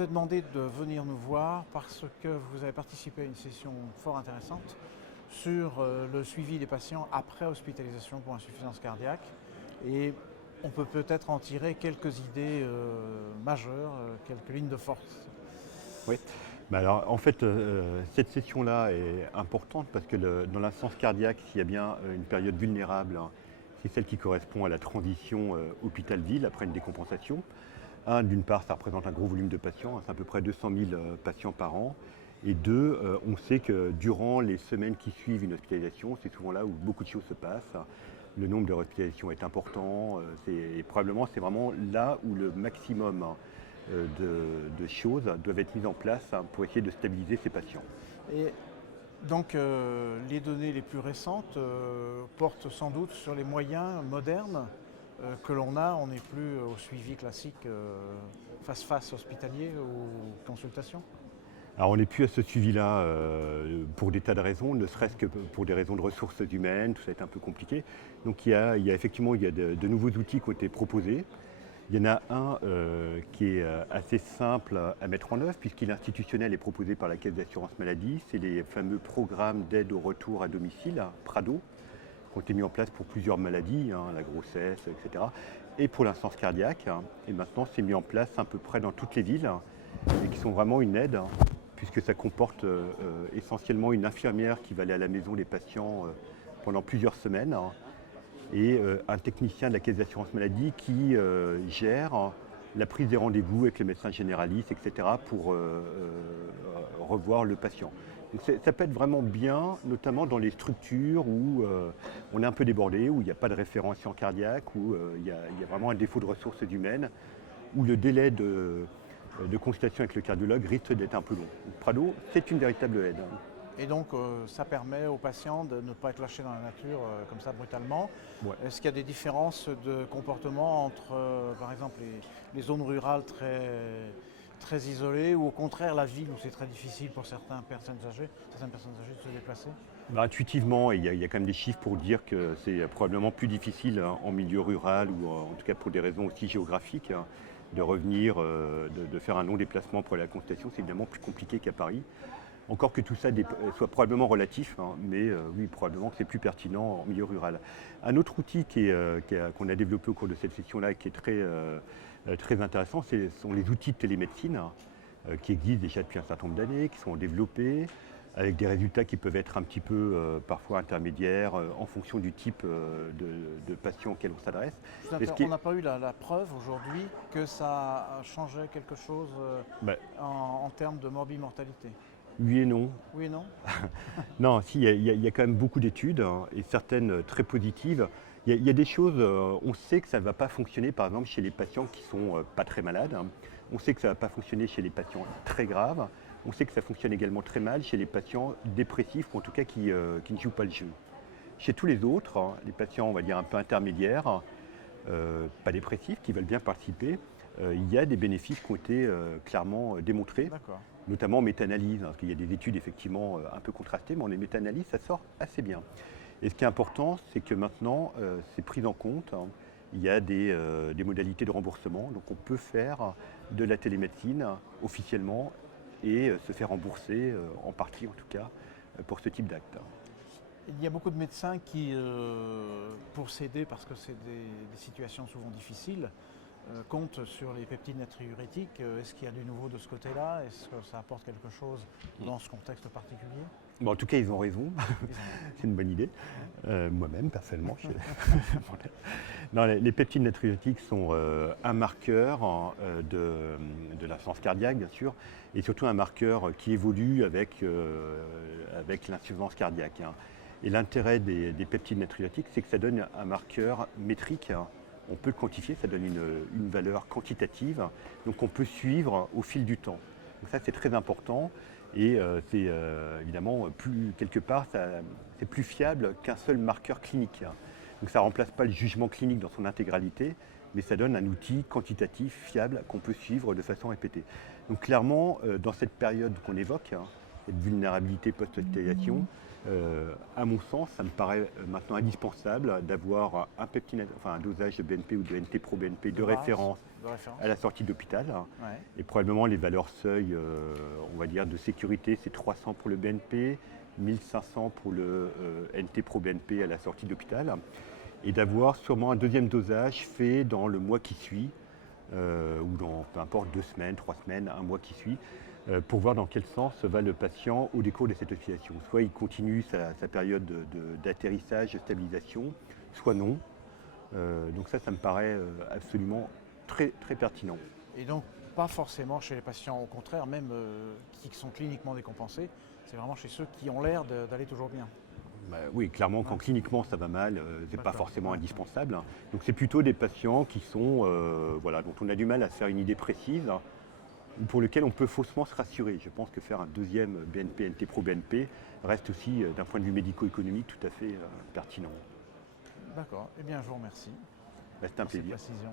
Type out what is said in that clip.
vous ai demandé de venir nous voir parce que vous avez participé à une session fort intéressante sur le suivi des patients après hospitalisation pour insuffisance cardiaque. Et on peut peut-être en tirer quelques idées majeures, quelques lignes de force. Oui. Alors, en fait, cette session-là est importante parce que dans l'insuffisance cardiaque, s'il y a bien une période vulnérable, hein, c'est celle qui correspond à la transition hôpital-ville après une décompensation. D'une part, ça représente un gros volume de patients, hein, c'est à peu près 200 000 patients par an. Et deux, on sait que durant les semaines qui suivent une hospitalisation, c'est souvent là où beaucoup de choses se passent. Le nombre de hospitalisations est important, et probablement c'est vraiment là où le maximum de choses doivent être mises en place pour essayer de stabiliser ces patients. Et donc les données les plus récentes portent sans doute sur les moyens modernes que l'on a. On n'est plus au suivi classique face-face hospitalier ou consultation. Alors on n'est plus à ce suivi-là pour des tas de raisons, ne serait-ce que pour des raisons de ressources humaines, tout ça est un peu compliqué. Donc il y a effectivement de nouveaux outils qui ont été proposés. Il y en a un qui est assez simple à mettre en œuvre puisqu'il est institutionnel et proposé par la Caisse d'assurance maladie. C'est les fameux programmes d'aide au retour à domicile, PRADO, qui ont été mis en place pour plusieurs maladies, la grossesse, etc. Et pour l'insuffisance cardiaque. Et maintenant c'est mis en place à peu près dans toutes les villes et qui sont vraiment une aide puisque ça comporte essentiellement une infirmière qui va aller à la maison des patients pendant plusieurs semaines et un technicien de la Caisse d'assurance maladie qui gère la prise des rendez-vous avec les médecins généralistes, etc. pour revoir le patient. Donc ça peut être vraiment bien, notamment dans les structures où on est un peu débordé, où il n'y a pas de référentiel cardiaque, où il y a vraiment un défaut de ressources humaines, où le délai de consultation avec le cardiologue risque d'être un peu long. Donc, Prado, c'est une véritable aide. Et donc ça permet aux patients de ne pas être lâchés dans la nature comme ça brutalement. Ouais. Est-ce qu'il y a des différences de comportement entre par exemple les zones rurales très isolées ou au contraire la ville où c'est très difficile pour certaines personnes âgées de se déplacer? Intuitivement, il y a quand même des chiffres pour dire que c'est probablement plus difficile en milieu rural ou en tout cas pour des raisons aussi géographiques de revenir, de faire un long déplacement pour la consultation. C'est évidemment plus compliqué qu'à Paris. Encore que tout ça soit probablement relatif, mais oui, probablement que c'est plus pertinent en milieu rural. Un autre outil qu'on a développé au cours de cette session-là et qui est très intéressant, ce sont les outils de télémédecine qui existent déjà depuis un certain nombre d'années, qui sont développés, avec des résultats qui peuvent être un petit peu parfois intermédiaires en fonction du type de patient auquel on s'adresse. On n'a pas eu la preuve aujourd'hui que ça a changé quelque chose en termes de morbimortalité. Oui et non. Oui et non. Non, si, il y a quand même beaucoup d'études et certaines très positives. Il y a des choses, on sait que ça ne va pas fonctionner par exemple chez les patients qui ne sont pas très malades. On sait que ça ne va pas fonctionner chez les patients très graves. On sait que ça fonctionne également très mal chez les patients dépressifs ou en tout cas qui ne jouent pas le jeu. Chez tous les autres, les patients on va dire un peu intermédiaires, pas dépressifs, qui veulent bien participer, il y a des bénéfices qui ont été clairement démontrés. D'accord. Notamment en méta-analyse, parce qu'il y a des études effectivement un peu contrastées, mais en méta-analyse, ça sort assez bien. Et ce qui est important, c'est que maintenant, c'est pris en compte. Il y a des modalités de remboursement, donc on peut faire de la télémédecine officiellement et se faire rembourser, en partie en tout cas, pour ce type d'acte. Il y a beaucoup de médecins qui, pour s'aider, parce que c'est des situations souvent difficiles, compte sur les peptides natriurétiques. Est-ce qu'il y a du nouveau de ce côté-là? Est-ce que ça apporte quelque chose dans ce contexte particulier? Bon, en tout cas, ils ont raison. C'est une bonne idée. Moi-même, personnellement. Non, les peptides natriurétiques sont un marqueur de l'insuffisance cardiaque, bien sûr, et surtout un marqueur qui évolue avec l'insuffisance cardiaque. Et l'intérêt des peptides natriurétiques, c'est que ça donne un marqueur métrique. On peut le quantifier, ça donne une valeur quantitative, donc on peut suivre au fil du temps. Donc ça c'est très important et c'est évidemment quelque part c'est plus fiable qu'un seul marqueur clinique. Donc ça ne remplace pas le jugement clinique dans son intégralité, mais ça donne un outil quantitatif fiable qu'on peut suivre de façon répétée. Donc clairement, dans cette période qu'on évoque, cette vulnérabilité post-hospitalisation, à mon sens, ça me paraît maintenant indispensable d'avoir un dosage de BNP ou de NT-proBNP de référence de référence. à la sortie de l'hôpital. Ouais. Et probablement les valeurs seuil, on va dire, de sécurité, c'est 300 pour le BNP, 1500 pour le NT Pro BNP à la sortie de l'hôpital. Et d'avoir sûrement un deuxième dosage fait dans le mois qui suit, ou dans, peu importe, 2 semaines, 3 semaines, un mois qui suit, pour voir dans quel sens va le patient au décours de cette hospitalisation. Soit il continue sa période d'atterrissage, de stabilisation, soit non. Donc ça me paraît absolument très, très pertinent. Et donc, pas forcément chez les patients, au contraire, même qui sont cliniquement décompensés, c'est vraiment chez ceux qui ont l'air d'aller toujours bien. Oui, clairement, quand cliniquement ça va mal, c'est pas forcément Ouais. indispensable. Donc c'est plutôt des patients qui sont, dont on a du mal à se faire une idée précise, ou pour lesquels on peut faussement se rassurer. Je pense que faire un deuxième BNP, NT Pro BNP reste aussi, d'un point de vue médico-économique, tout à fait pertinent. D'accord. Eh bien, je vous remercie C'est un pour ces plaisir. précisions.